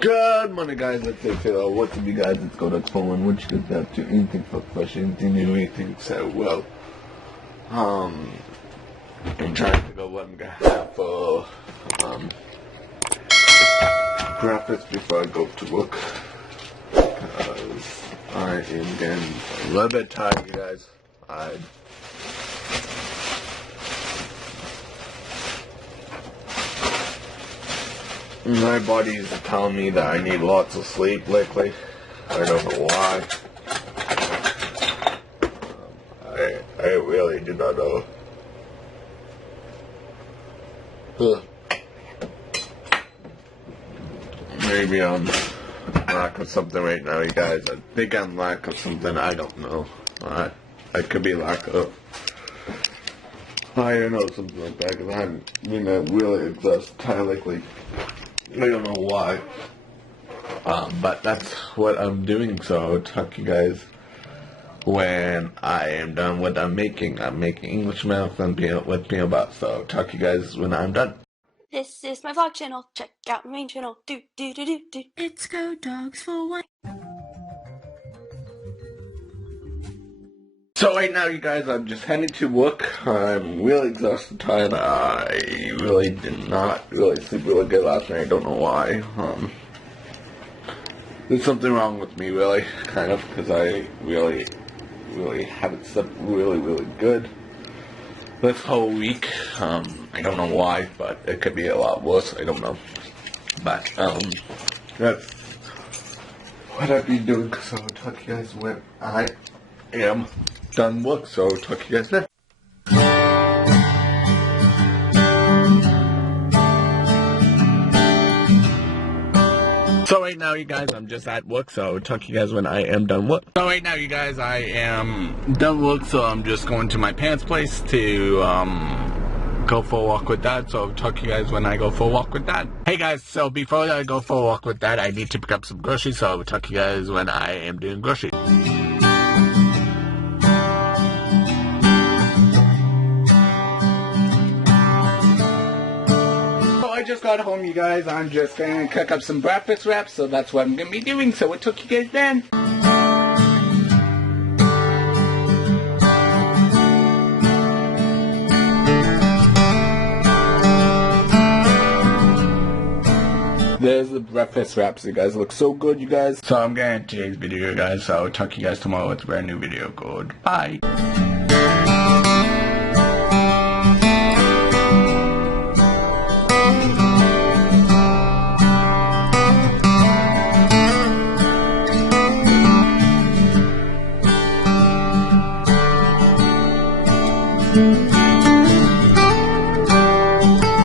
Good morning, guys. Let's say, what's up, you guys? Let's go to phone. What you guys up to? Anything for fresh? Anything new? Anything so well? I'm trying to figure out what I'm gonna have for breakfast before I go to work, because I am getting a little bit tired, you guys. My body is telling me that I need lots of sleep lately. I don't know why. I really do not know. Maybe I'm lacking something right now, you guys. I think I'm lacking something. I don't know. I could be lacking. I don't know, something like that. Because I'm really exhausted, tired lately. I don't know why, but that's what I'm doing, so I'll talk to you guys when I am done what I'm making. I'm making English math and with peanut butter, so I'll talk to you guys when I'm done. This is my vlog channel. Check out my main channel. It's Go Dogs for One. So right now, you guys, I'm just heading to work. I'm really exhausted, tired. I really did not really sleep really good last night. I don't know why. There's something wrong with me, really, kind of, because I really haven't slept really good this whole week. I don't know why, but it could be a lot worse. I don't know. But that's what I've been doing. So I'll talk to you guys when I am done work, so talk to you guys then. So right now, you guys, I'm just at work, so I'll talk to you guys when I am done work. So right now, you guys, I am done work, so I'm just going to my parents' place to go for a walk with Dad, so I'll talk to you guys when I go for a walk with Dad. Hey guys, so before I go for a walk with Dad, I need to pick up some groceries, so I'll talk to you guys when I am doing groceries. I just got home, you guys. I'm just gonna cook up some breakfast wraps, so that's what I'm gonna be doing. So we'll talk to you guys then. There's the breakfast wraps, you guys. Look so good, you guys. So I'm gonna end today's video, guys. So I'll talk to you guys tomorrow with a brand new video. Goodbye.